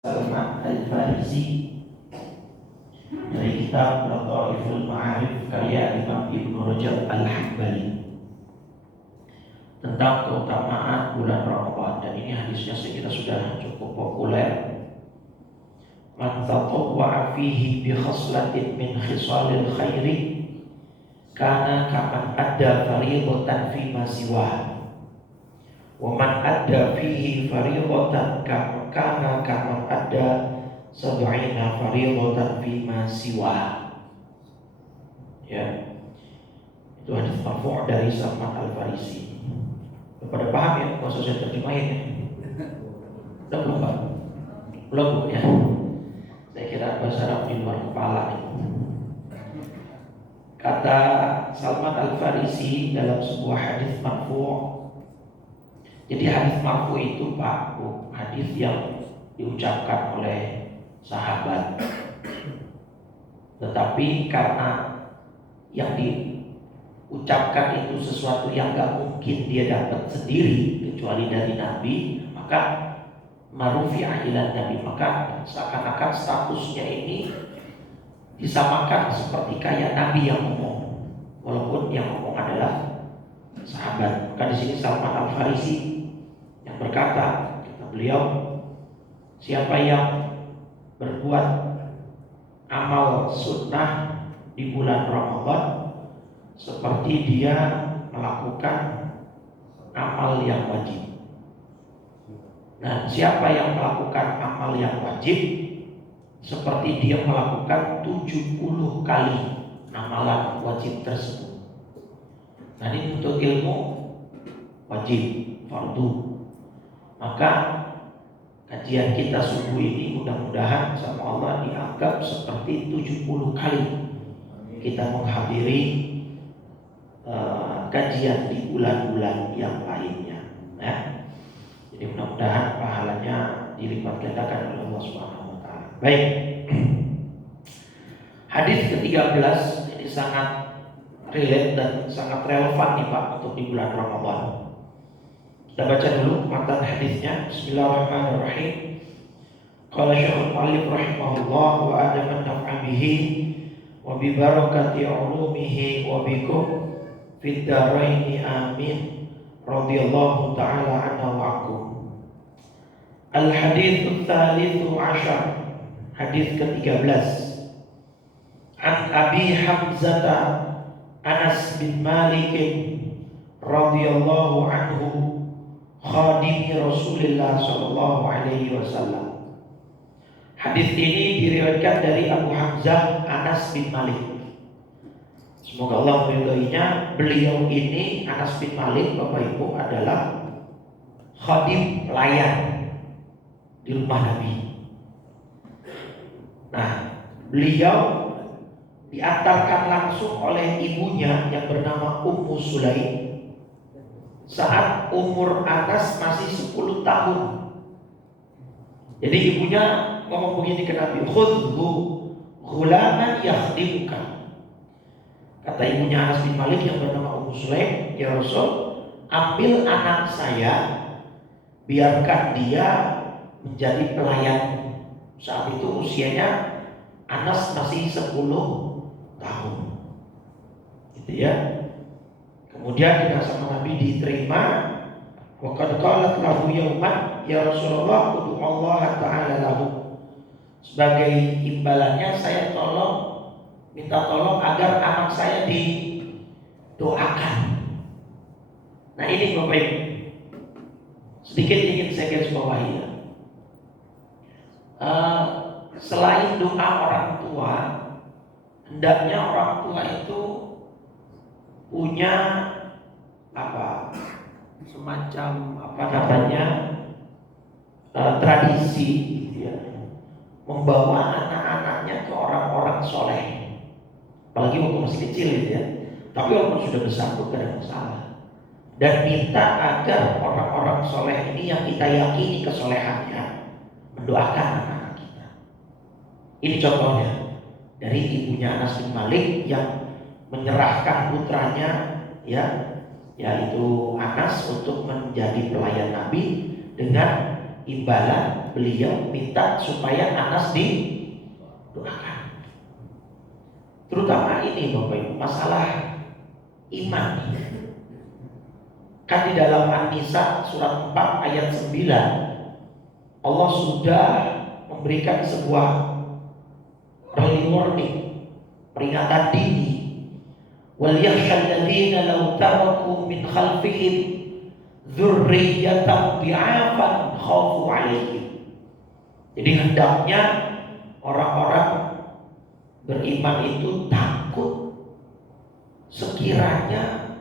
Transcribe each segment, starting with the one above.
Salman Al-Farisi dari kitab Lataiful Ma'arif karya Imam Ibnu Rajab Al-Hambali tentang keutamaan bulan Ramadan. Dan ini hadisnya saya kira sudah cukup populer. Man tatawwa'a fihi bi khaslatin min khisalil khairi kana kaman adda fariidatan fi ma siwah. Wa man adda fihi fariidatan kana kaman adda sab'ina fariidatan fi ma siwa. Ya. Itu hadis marfu' dari Salman Al-Farisi. Pada paham ya? Enggak usah saya terjemahin ya. Udah belum Pak? Belum ya. Saya kira bahasa Arab di luar kepala nih. Kata Salman Al-Farisi dalam sebuah hadis marfu'. Jadi hadis marfu' itu Pak, hadis yang diucapkan oleh sahabat. Tetapi karena yang diucapkan itu sesuatu yang gak mungkin dia dapat sendiri kecuali dari Nabi, maka marufi'ah ila Nabi, maka seakan-akan statusnya ini disamakan seperti kayak Nabi yang ngomong, walaupun yang ngomong adalah sahabat. Maka di sini Salman Al-Farisi yang berkata, kata beliau, siapa yang berbuat amal sunnah di bulan Ramadan seperti dia melakukan amal yang wajib. Nah, siapa yang melakukan amal yang wajib seperti dia melakukan 70 kali amalan wajib tersebut. Nah, ini untuk ilmu wajib, fardu. Maka kajian kita subuh ini mudah-mudahan sama Allah dianggap seperti 70 kali kita menghadiri kajian di bulan-bulan yang lainnya, ya. Jadi mudah-mudahan pahalanya dilipat gandakan oleh Allah Subhanahu wa taala. Baik. Hadis ke-13 ini sangat relate dan sangat relevan nih Pak untuk di bulan Ramadan. Kita baca dulu matan hadisnya. Bismillahirrahmanirrahim. Qala Syekhul Mu'allif rahimahullah wa adaman naf'a bihi wa bi barakati ulumihi wa bikum fid dharaini amin radhiyallahu ta'ala anhu wa akum. Al hadits tsalitsu asyar, hadis ke-13. An Abi Hamzah Anas bin Malik radhiyallahu anhu khadimi Rasulullah sallallahu alaihi wasallam. Hadis ini diriwayatkan dari Abu Hamzah Anas bin Malik. Semoga Allah meridhoinya. Beliau ini Anas bin Malik, Bapak Ibu, adalah khadim pelayan di rumah Nabi. Nah, beliau diantarkan langsung oleh ibunya yang bernama Ummu Sulaim saat umur Anas masih 10 tahun. Jadi ibunya ngomong begini ke Nabi, khudhu ghulaman yakhdimuka. Kata ibunya Anas bin Malik yang bernama Ummu Sulaim, ya Rasul, ambil anak saya, biarkan dia menjadi pelayan. Saat itu usianya Anas masih 10 tahun. Gitu ya. Kemudian dengan sama Nabi diterima. Wa qad qalat lahu yauman ya Rasulullah ud'u Allah ta'ala lahu. Sebagai imbalannya saya minta tolong agar anak saya didoakan. Nah, ini Bapak Ibu, sedikit ingin saya garis bawahi ya. Selain doa orang tua, hendaknya orang tua itu punya semacam tradisi ya, membawa anak-anaknya ke orang-orang soleh, apalagi waktu masih kecil gitu ya. Tapi walaupun sudah besar pun tidak ada masalah, dan minta agar orang-orang soleh ini yang kita yakini kesolehannya mendoakan anak-anak kita. Ini contohnya dari ibunya Anas bin Malik yang menyerahkan putranya yaitu Anas untuk menjadi pelayan Nabi dengan imbalan beliau minta supaya Anas didoakan. Terutama ini Bapak Ibu, masalah iman. Kan di dalam An-Nisa surat 4 ayat 9 Allah sudah memberikan sebuah early warning, peringatan dini. Wal yakhshal ladzina law taraku min khalfihim dzurriyyatan dhi'afan khafu 'alaihim. Jadi hendaknya orang-orang beriman itu takut sekiranya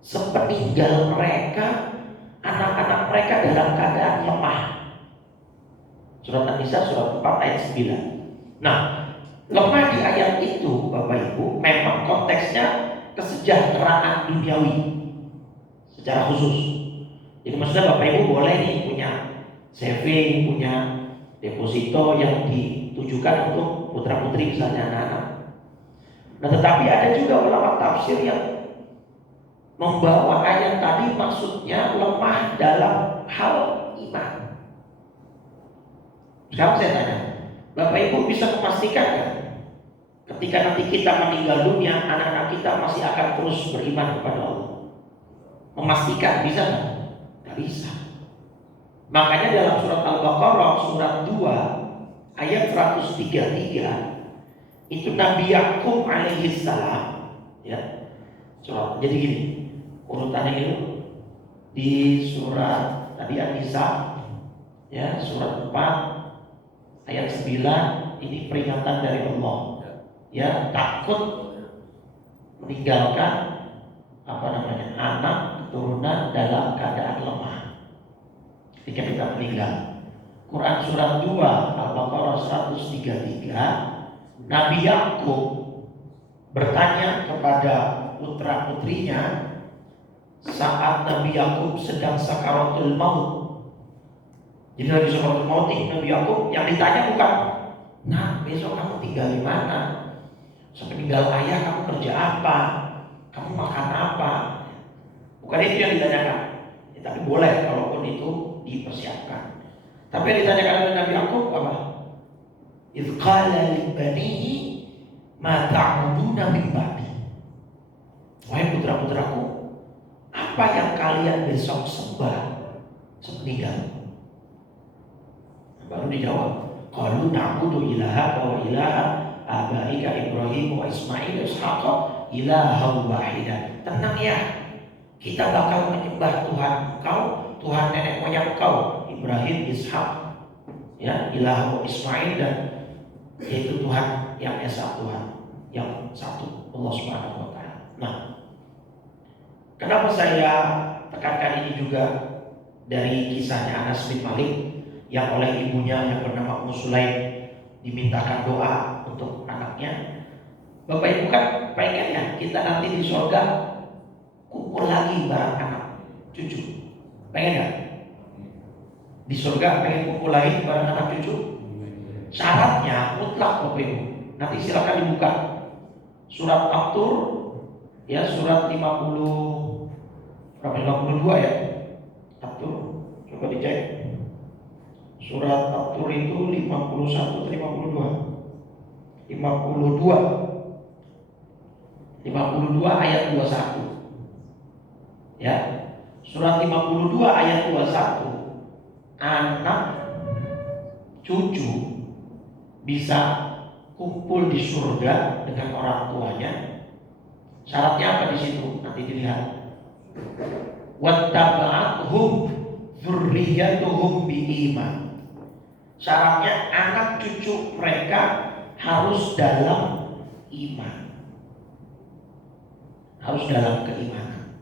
sepeninggal mereka anak-anak mereka dalam keadaan lemah. Surat An-Nisa surat 4 ayat 9. Nah, lemah di ayat itu Bapak Ibu memang konteksnya kesejahteraan duniawi secara khusus. Jadi maksudnya Bapak Ibu boleh nih punya saving, punya deposito yang ditujukan untuk putra-putri misalnya anak-anak. Nah, tetapi ada juga ulama tafsir yang membawa ayat tadi maksudnya lemah dalam hal iman. Sekarang saya tanya, Bapak Ibu bisa memastikan kan ketika nanti kita meninggal dunia, anak-anak kita masih akan terus beriman kepada Allah? Memastikan bisa nggak? Nggak bisa. Makanya dalam surat Al-Baqarah surat 2 ayat 133 itu Nabi Yakub alaihi salam ya. Jadi gini, urutannya itu di surat tadi An-Nisa ya, surat 4 ayat 9 ini peringatan dari Allah ya, takut meninggalkan anak keturunan dalam keadaan lemah ketika kita meninggal. Quran surat 2 Al-Baqarah 133 Nabi Yakub bertanya kepada putra-putrinya saat Nabi Yakub sedang sakaratul maut. Jadi lagi sakaratul maut Nabi Yakub yang ditanya bukan, nah besok kamu tinggal di mana? Sepeninggal ayah kamu kerja apa? Kamu makan apa? Bukan itu yang ditanyakan. Ya, tapi boleh kalaupun itu dipersiapkan. Tapi yang ditanyakan oleh Nabi Yakub apa? Idz qala li banihi ma ta'buduna min ba'di. Wahai putra-putraku, apa yang kalian besok sembah sepeninggal? Baru dijawab, qalu na'budu ilaha wa ilaha abaika Ibrahim wa Ismail wa Ishaq ilaha wahidah. Tenang ya, kita bakal menyembah Tuhan engkau, Tuhan nenek moyang engkau Ibrahim, Ishak, ya, ilaha wa Ismail, dan yaitu Tuhan yang esa, Tuhan yang satu, Allah Subhanahu wa taala. Nah, kenapa saya tekankan ini juga dari kisahnya Anas bin Malik yang oleh ibunya yang bernama Ummu Sulaim dimintakan doa untuk anaknya. Bapak Ibu kan pengen ya kita nanti di surga kumpul lagi bareng anak cucu. Pengen ya? Di surga pengen kumpul lagi bareng anak cucu? Syaratnya mutlak Bapak Ibu. Nanti silakan dibuka surat At-Tur ya, surat 52 ya. At-Tur coba dicek. Surat At-Tur itu 51 52 ayat 21 ya. Surat 52 ayat 21 anak cucu bisa kumpul di surga dengan orang tuanya. Syaratnya apa di situ? Nanti dilihat. Wattaba'athum dzurriyyatuhum biiman. Syaratnya anak cucu mereka harus dalam iman, harus dalam keimanan.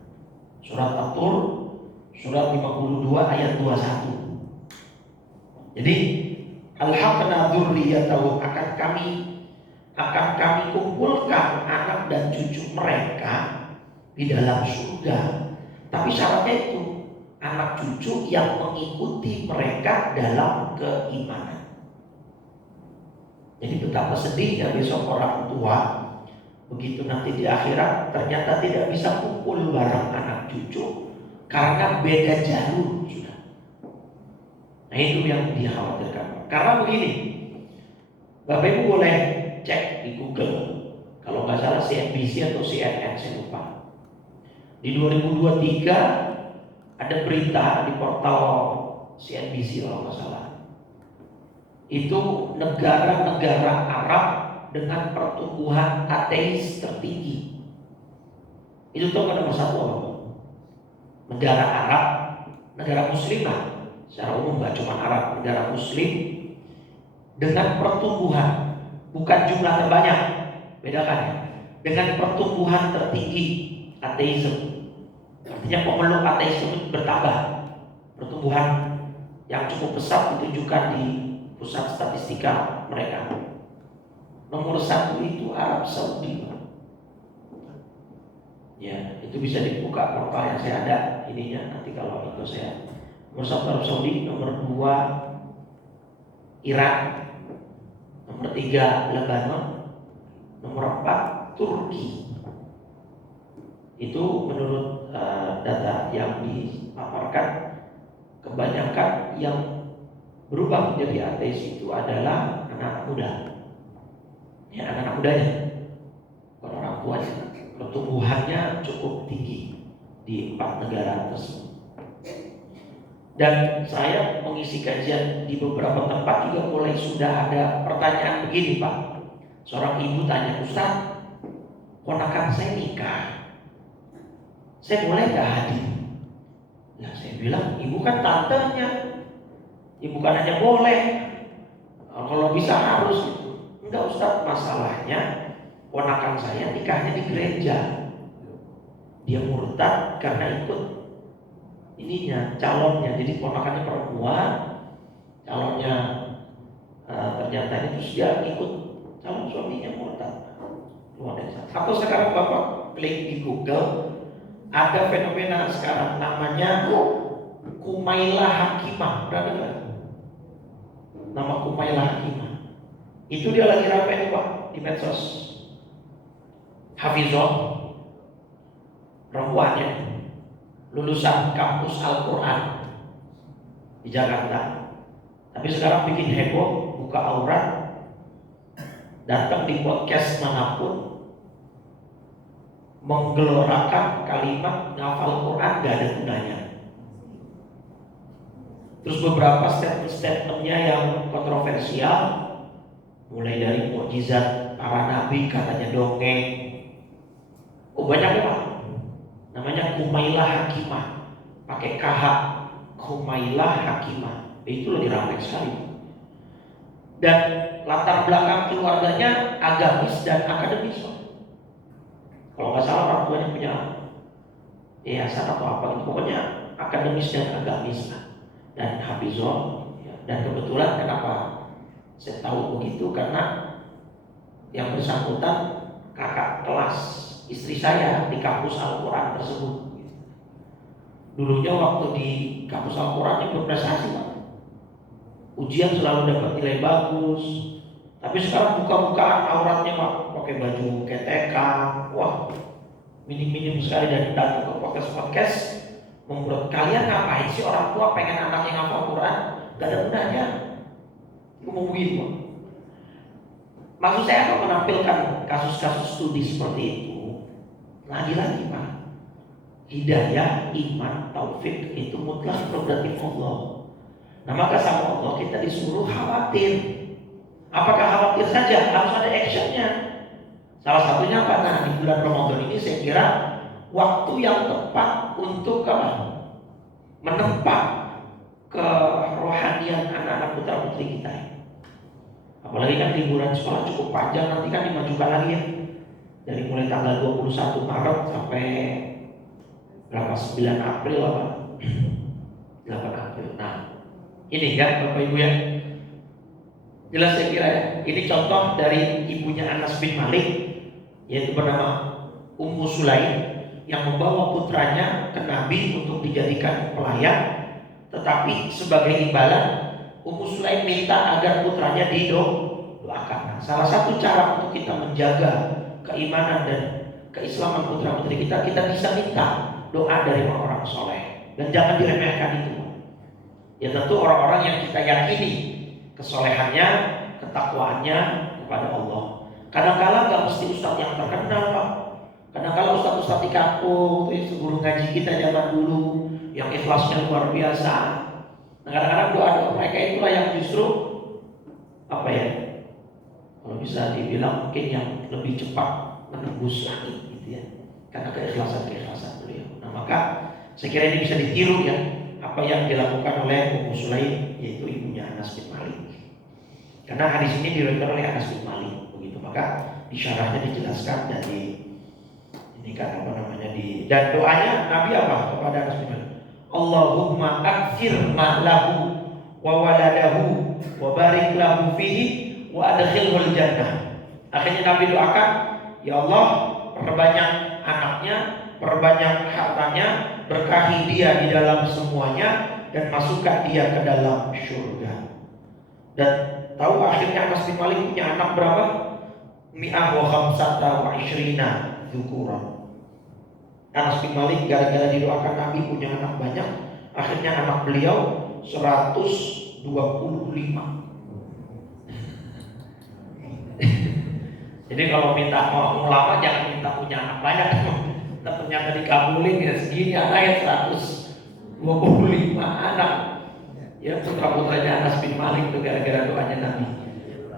Surat At-Tur surat 52 ayat 21. Jadi alhaqna dzurriyyatahum, akan kami kumpulkan anak dan cucu mereka di dalam surga. Tapi syaratnya itu anak cucu yang mengikuti mereka dalam keimanan. Jadi betapa sedihnya besok orang tua begitu nanti di akhirat ternyata tidak bisa kumpul bareng anak cucu karena beda jalur sudah. Nah itu yang dikhawatirkan. Karena begini, Bapak Ibu boleh cek di Google, kalau nggak salah CNBC atau CNN, saya lupa. Di 2023 ada berita di portal CNBC kalau nggak salah. Itu negara-negara Arab dengan pertumbuhan ateis tertinggi. Itu tuh nomor satu apa? Negara Arab, negara Muslimah secara umum, nggak cuma Arab, negara Muslim dengan pertumbuhan, bukan jumlah terbanyak, bedakan ya, dengan pertumbuhan tertinggi ateisme. Artinya pemeluk ateisme bertambah, pertumbuhan yang cukup besar ditunjukkan di pusat statistika mereka. Nomor satu itu Arab Saudi. Ya, itu bisa dibuka portal yang saya ada ininya nanti kalau itu saya. Nomor satu Arab Saudi, nomor dua Irak, nomor tiga Lebanon, nomor empat Turki. Itu menurut data yang dipaparkan, kebanyakan yang berubah menjadi ateis itu adalah anak muda. Ya, anak mudanya, bukan orang tuanya. Pertumbuhannya cukup tinggi di 4 negara tersebut. Dan saya mengisi kajian di beberapa tempat juga mulai sudah ada pertanyaan begini, Pak. Seorang ibu tanya, Ustaz, ponakan saya nikah, saya boleh gak hadir? Nah, saya bilang, ibu kan tantenya, ibu kan hanya boleh, kalau bisa harus gitu. Enggak Ustaz, masalahnya ponakan saya nikahnya di gereja. Dia murtad karena ikut ininya, calonnya. Jadi ponakannya perempuan, calonnya ternyata ini, terus dia ikut calon suaminya murtad. Luar biasa. Atau sekarang Bapak klik di Google, ada fenomena sekarang namanya Kumailah Hakimah. Pernah dengar? Nama Kumailah Hakimah. Itu dia lagi rame nih Pak di medsos. Hafizah, perempuannya, lulusan kampus Al-Quran di Jakarta. Tapi sekarang bikin heboh, buka aurat, datang di podcast manapun, menggelorakan kalimat ngafal Quran gak ada gunanya. Terus beberapa statement-statementnya yang kontroversial, mulai dari mukjizat para nabi, katanya dongeng. Oh banyak Pak. Namanya Kumailah Hakimah, pakai KH, Kumailah Hakimah. Itu lebih ramai sekali. Dan latar belakang keluarganya agamis dan akademis. Kalau nggak salah orang tuanya punya yayasan atau apa gitu, pokoknya akademis dan agamis dan hafizah. Dan kebetulan kenapa saya tahu begitu, karena yang bersangkutan kakak kelas istri saya di kampus Al-Quran tersebut. Dulunya waktu di kampus Al-Qurannya berprestasi Pak, ujian selalu dapat nilai bagus. Tapi sekarang buka-bukaan auratnya Pak, pakai baju ketekan, wah minim-minim sekali. Dan datang ke podcast-podcast membuat kalian ngapain sih, orang tua pengen anaknya ngapal Quran, gak ada gunanya. Ngomongin Pak. Maksud saya apa, menampilkan kasus-kasus studi seperti itu. Lagi-lagi Pak, hidayah, iman, taufik itu mutlak prerogatif Allah. Nah maka sama Allah kita disuruh khawatir. Apakah khawatir saja? Harus ada actionnya. Salah satunya apa? Nah di bulan Ramadan ini saya kira waktu yang tepat untuk apa? Menempa kerohanian anak-anak putra putri kita. Apalagi kan liburan sekolah cukup panjang, nanti kan dimajukan lagi ya. Dari mulai tanggal 21 Maret sampai berapa, 9 April apa? 8 April. Nah, ini kan Bapak Ibu ya. Jelas saya kira ya. Ini contoh dari ibunya Anas bin Malik, yaitu bernama Ummu Sulaim, yang membawa putranya ke Nabi untuk dijadikan pelayan. Tetapi sebagai imbalan, Ummu Sulaim minta agar putranya didoakan. Salah satu cara untuk kita menjaga keimanan dan keislaman putra putri kita bisa minta doa dari orang-orang soleh, dan jangan diremehkan itu. Ya tentu orang-orang yang kita yakini kesolehannya, ketakwaannya kepada Allah. Kadang-kala nggak mesti ustadz yang terkenal, Pak. Kadang-kala ustadz-ustadz di kampung, itu guru ngaji kita zaman dulu, yang ikhlasnya luar biasa. Nah, kadang-kadang doa-doa mereka itulah yang justru apa ya? Kalau bisa dibilang mungkin yang lebih cepat menembus langit gitu ya. Karena keikhlasan beliau. Nah, maka saya kira ini bisa ditiru ya, apa yang dilakukan oleh Ummu Sulaim, yaitu ibunya Anas bin Malik. Karena hadis ini diriwayatkan oleh Anas bin Malik, begitu maka di syarahnya dijelaskan dan ini kan apa namanya dan doanya Nabi apa kepada Anas bin Malik? Allahumma akthir ma'lahu wa waladahu wa barik lahu fihi wa adkhilhul jannah. Akhirnya Nabi doakan, ya Allah, perbanyak anaknya, perbanyak hartanya, berkahi dia di dalam semuanya dan masukkan dia ke dalam surga. Dan tahu akhirnya Anas bin Malik punya anak berapa? Mi'ah wa khamsata wa ishrina dzukuran. Anas bin Malik gara-gara didoakan Nabi punya anak banyak, akhirnya anak beliau 125. Jadi kalau minta mau lama jangan minta punya anak banyak, ternyata dikabulin ya segini anaknya 125 anak. Ya putra-putranya Anas bin Malik itu gara-gara doanya Nabi.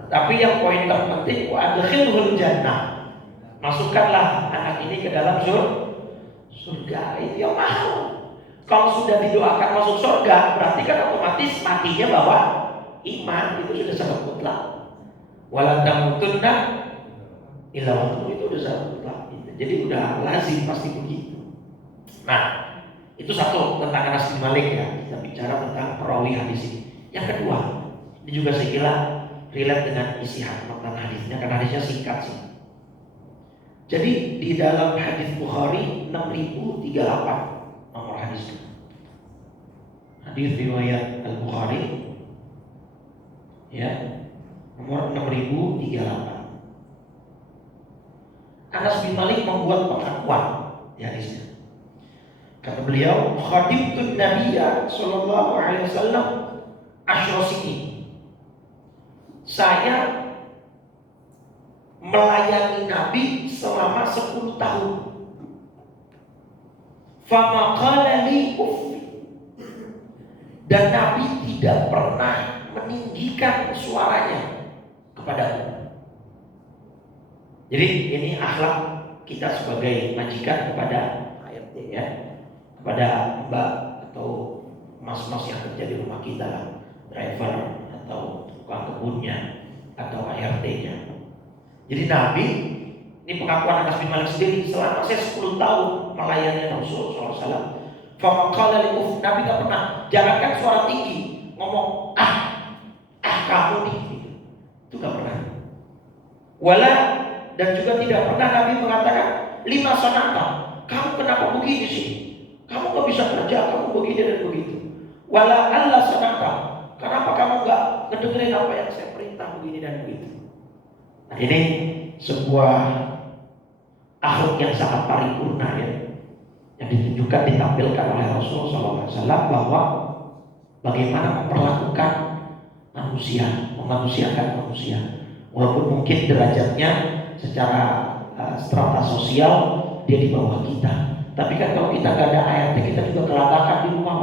Tapi yang poin terpenting wa adkhilhul jannah. Masukkanlah anak ini ke dalam surga. Itu yang mahal. Kalau sudah didoakan masuk surga, berarti kan otomatis matinya bahwa iman itu sudah sangat mutlak. Wala tamutunna illa wa antum, itu sudah sangat mutlak. Jadi udah lazim pasti begitu. Nah, itu satu tentang Anas bin Malik ya. Kita bicara tentang perawi hadis ini. Yang kedua, ini juga saya kira relate dengan isi tentang hadisnya karena hadisnya singkat sih. Jadi di dalam hadis Bukhari 6038 nomor hadisnya. Hadis riwayat Al-Bukhari ya, nomor 6038. Anas bin Malik membuat pengakuan di hadisnya. Kata beliau, khadimtun Nabiyya sallallahu alaihi wasallam asyra sinin. Saya melayani Nabi selama 10 tahun. Fama qala li uff. Dan Nabi tidak pernah meninggikan suaranya kepadaku. Jadi ini akhlak kita sebagai majikan kepada ART ya, kepada mbak atau mas-mas yang kerja di rumah kita lah, driver atau tukang kebunnya atau ART-nya. Jadi Nabi, ini pengakuan Anas bin Malik sendiri, selama saya 10 tahun melayani Rasulullah SAW. Nabi tak pernah, jangankan suara tinggi, ngomong kamu nih, itu gak pernah. Wala, dan juga tidak pernah Nabi mengatakan 5 sanata, kamu kenapa begini sih? Kamu gak bisa kerja, kamu begini dan begitu. Wala Allah sanata, kenapa kamu gak ngedengerin apa yang saya perintah begini dan begitu. Nah ini sebuah akhlak yang sangat paripurna ya, yang ditunjukkan, ditampilkan oleh Rasulullah SAW bahwa bagaimana memperlakukan manusia, memanusiakan manusia, walaupun mungkin derajatnya secara strata sosial dia di bawah kita. Tapi kan kalau kita gak ada ART, kita juga kelatakan di rumah.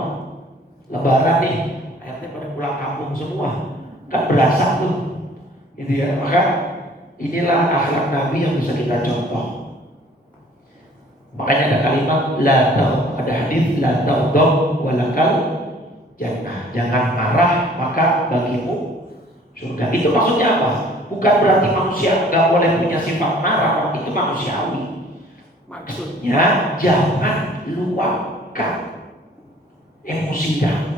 Lebaran nih, ART pada pulang kampung semua, kan berasa tuh, gitu ya. Maka inilah akhlak Nabi yang bisa kita contoh. Makanya ada kalimat ada hadis la taghdab walakal jannah. Jangan marah maka bagimu surga. Itu maksudnya apa? Bukan berarti manusia nggak boleh punya sifat marah, itu manusiawi. Maksudnya jangan luapkan emosi kamu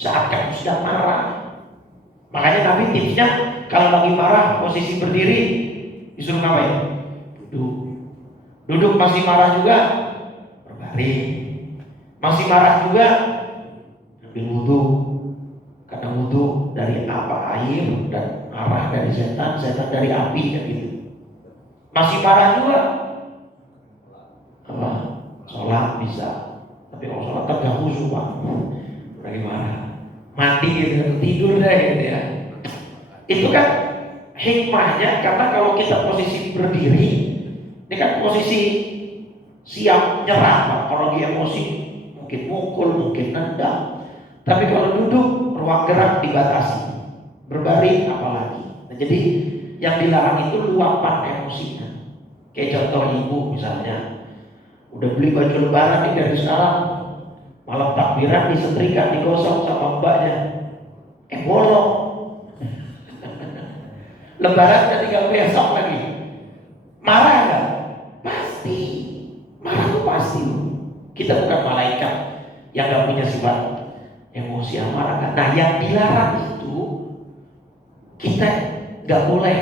saat kamu sedang marah. Makanya Nabi tipsnya kalau lagi marah posisi berdiri disuruh ngapain? Duduk masih marah juga berbaring, masih marah juga ambil wudhu, karena wudhu dari apa? Air, dan marah dari setan dari api kan gitu. Masih marah juga apa? Sholat bisa, tapi kalau sholat kan gak khusyuk, lagi marah. mati gitu, tidur deh gitu ya. Itu kan hikmahnya, karena kalau kita posisi berdiri, ini kan posisi siap nyerah Pak. Kalau lagi emosi mungkin mukul, mungkin nendang. Tapi kalau duduk, ruang gerak dibatasi, berbaring apalagi. Nah, jadi yang dilarang itu luapan emosinya. Kayak contoh ibu misalnya, udah beli baju lebaran nih dari sekarang, malam takbiran disetrika, digosok sama mbaknya, bolong. Lebaran udah tinggal besok lagi. Marah nggak? Pasti. Marah tuh pasti. Kita bukan malaikat yang nggak punya sifat emosi amarah. Nah, yang dilarang itu kita nggak boleh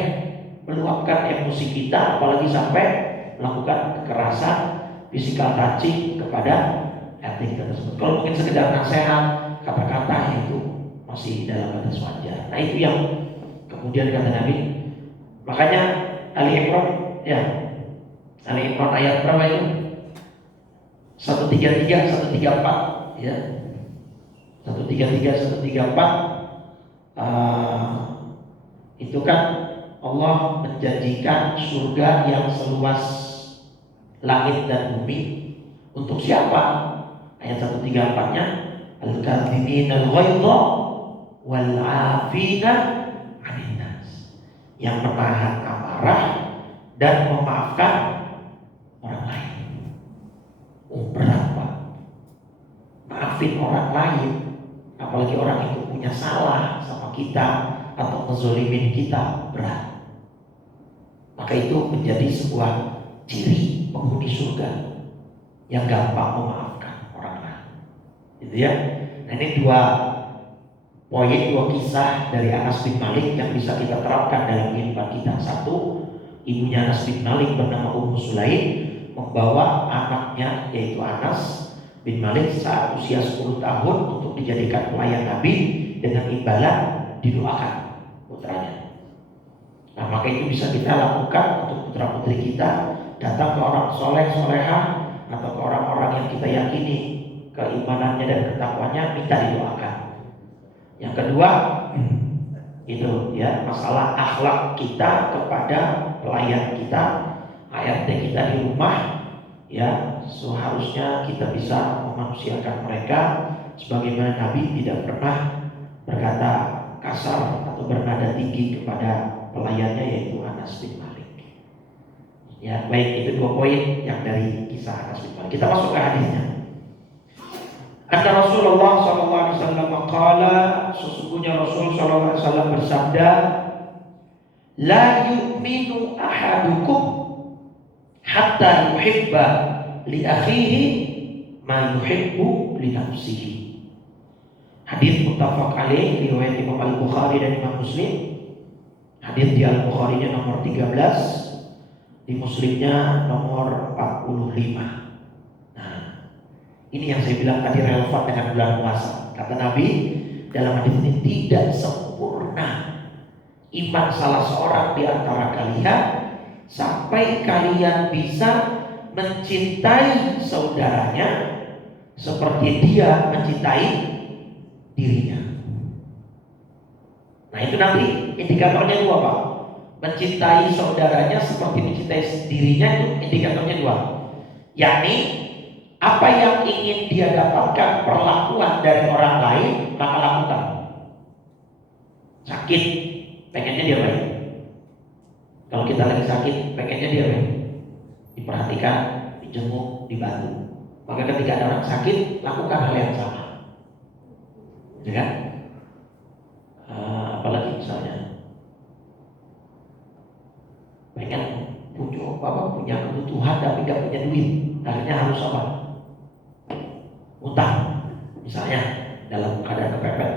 meluapkan emosi kita, apalagi sampai melakukan kekerasan, physical touching kepada RT kita tersebut. Kalau mungkin sekedar nasihat, kata-kata itu masih dalam batas wajar. Nah, itu yang kemudian kata Nabi. Makanya Ali Imran, ya, Ali Imran ayat berapa itu? 133, 134, ya. 133, 134. Itu kan Allah menjanjikan surga yang seluas langit dan bumi. Untuk siapa? Ayat 134-nya, al-kadhimin al-ghaidha wal 'afina 'anil nas, yang menahan amarah dan memaafkan orang lain. Berat Pak, maafin orang lain, apalagi orang itu punya salah sama kita atau menzolimin kita, berat. Maka itu menjadi sebuah ciri penghuni surga yang gampang memaafkan orang lain, gitu ya. Nah, ini dua poin, dua kisah dari Anas bin Malik yang bisa kita terapkan dalam kehidupan kita. Satu, ibunya Anas bin Malik bernama Ummu Sulaim membawa anaknya yaitu Anas bin Malik saat usia 10 tahun untuk dijadikan pelayan Nabi dengan imbalan didoakan putranya. Nah, maka itu bisa kita lakukan untuk putra putri kita, datang ke orang soleh soleha atau ke orang-orang yang kita yakini keimanannya dan ketakwaannya, minta didoakan. Yang kedua itu ya, masalah akhlak kita kepada pelayan kita, ART kita di rumah, ya, seharusnya kita bisa memanusiakan mereka sebagaimana Nabi tidak pernah berkata kasar atau bernada tinggi kepada pelayannya yaitu Anas bin Malik. Ya, baik, itu dua poin yang dari kisah Anas bin Malik. Kita masuk ke hadisnya. Kata Rasulullah SAW qala, sesungguhnya Rasul SAW bersabda, la yu'minu ahadukum hatta yuhibba li akhihi ma yuhibbu li nafsihi. Hadis muttafaq alaih, riwayat Imam Al-Bukhari dan Imam Muslim. Hadis di Al-Bukharinya nomor 13, di Muslimnya nomor 45. Ini yang saya bilang tadi relevan dengan bulan puasa. Kata Nabi dalam hadis ini, tidak sempurna iman salah seorang di antara kalian sampai kalian bisa mencintai saudaranya seperti dia mencintai dirinya. Nah, itu nanti indikatornya dua Pak. Mencintai saudaranya seperti mencintai dirinya itu indikatornya dua. Yakni apa yang ingin dia dapatkan perlakuan dari orang lain, maka lakukan. Sakit, pengennya dia baik. Kalau kita lagi sakit, pengennya dia baik, diperhatikan, dijenguk, dibantu. Maka ketika ada orang sakit, lakukan hal yang sama, ya kan? Apalagi misalnya pengen punya kebutuhan tapi nggak punya duit, akhirnya harus apa? Utang, misalnya dalam keadaan kepepet.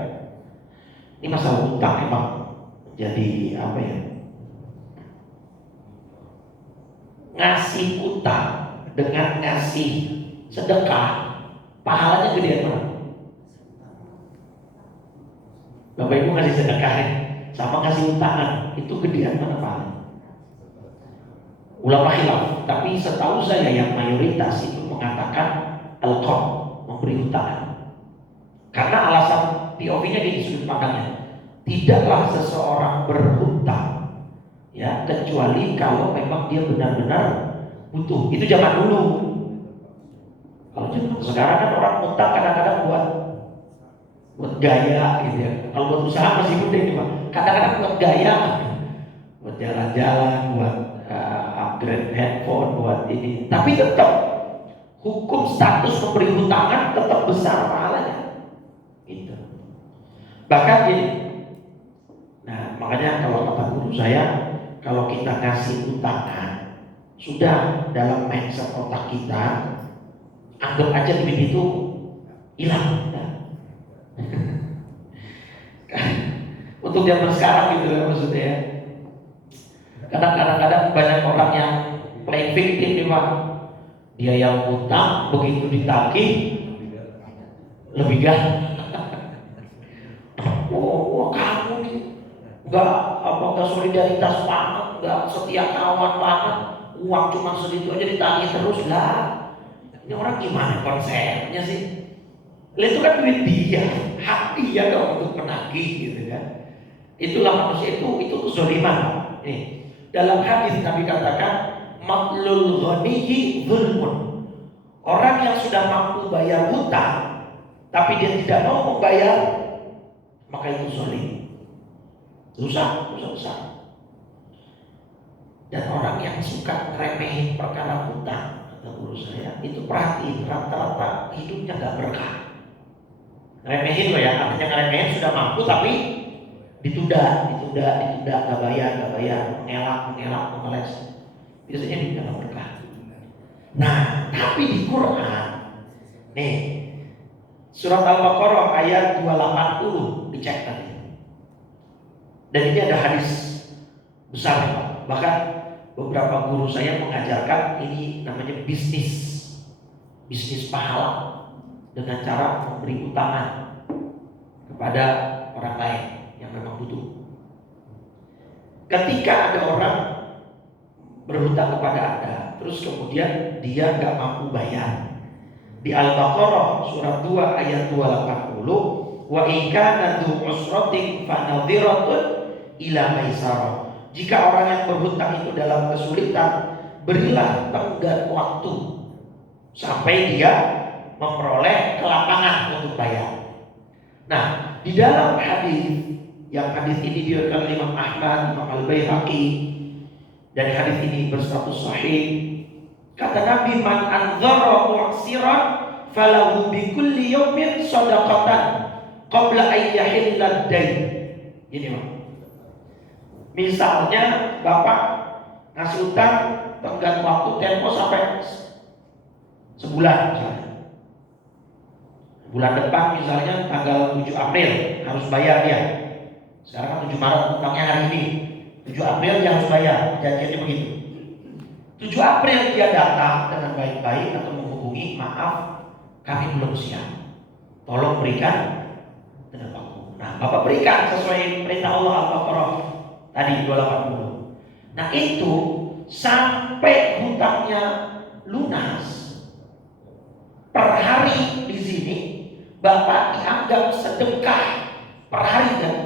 Ini masalah utang emang jadi apa ya? Ngasih utang dengan ngasih sedekah, pahalanya gede banget. Bapak Ibu ngasih sedekah sama ngasih utangan, itu gedean mana pahalanya? Ulama khilaf, tapi setahu saya yang mayoritas itu mengatakan al-qard, memberi hutang. Karena alasan POV-nya di sudut pandangnya, tidaklah seseorang berhutang ya kecuali kalau memang dia benar-benar butuh. Itu zaman dulu. Kalau zaman sekarang kan orang hutang kadang-kadang buat gaya gitu ya. Kalau buat usaha masih penting Pak. Kadang-kadang buat gaya, buat jalan-jalan, buat upgrade handphone, buat ini. Tapi tetap hukum status memberi hutangan tetap besar pahalanya. Gitu. Bahkan gini. Nah, makanya kalau kata guru saya, kalau kita ngasih hutangan, sudah dalam mindset otak kita, anggap aja duit itu hilang. Untuk zaman sekarang gitu ya maksudnya ya. Kadang-kadang banyak orang yang playing victim nih Pak. Dia yang utang begitu ditagih lebih gak. Oh, kamu nih nggak solidaritas banget, nggak setia kawan banget, uang cuma segitu aja ditagih terus lah. Ini orang gimana konsepnya sih? Itu kan duit dia, hak dia dong untuk menagih gitu kan. Itulah manusia itu kezaliman. Nih, dalam hadis Nabi katakan matlul ghaniyi zulmun. Orang yang sudah mampu bayar hutang tapi dia tidak mau membayar, maka itu zalim. Dosa besar. Dan orang yang suka remehin perkara hutang, kata guru saya, itu perhatiin rata-rata hidupnya gak berkah. Remehin loh ya, artinya ngeremehin sudah mampu tapi ditunda, gak bayar, mengelak, memeles. Biasanya hidupnya gak berkah. Nah, tapi di Quran, nih, surat Al-Baqarah ayat 280, dicek tadi. Dan ini ada hadis besar ya Pak. Bahkan beberapa guru saya mengajarkan ini namanya bisnis pahala dengan cara memberi utangan kepada orang lain yang memang butuh. Ketika ada orang berhutang kepada Anda, terus kemudian dia nggak mampu bayar, di Al-Baqarah surat 2 ayat 280, wa in kana dzu usratin fa nadhiratun ila maisarah. Jika orang yang berhutang itu dalam kesulitan, berilah tenggat waktu sampai dia memperoleh kelapangan untuk bayar. Nah, di dalam hadis ini diriwayatkan oleh Imam Ahmad, Imam Al-Baihaqi, dan hadis ini berstatus sahih. Kata Nabi, man anzara mu'siran falahu bi kulli yawmin shadaqatan qabla an yahilla ad-dain. Ini Pak. Misalnya Bapak ngasih utang tenggat waktu tempo sampai sebulan misalnya. Bulan depan misalnya tanggal 7 April harus bayar dia. Sekarang kan 7 Maret utangnya hari ini. 7 April dia harus bayar, janjiannya begitu. 7 April dia datang dengan baik-baik atau menghubungi, maaf kami belum siap, tolong berikan tenggat waktu. Nah, Bapak berikan sesuai perintah Allah Al-Baqarah tadi 280. Nah, itu sampai hutangnya lunas. Per hari di sini Bapak dianggap sedekah per hari kan,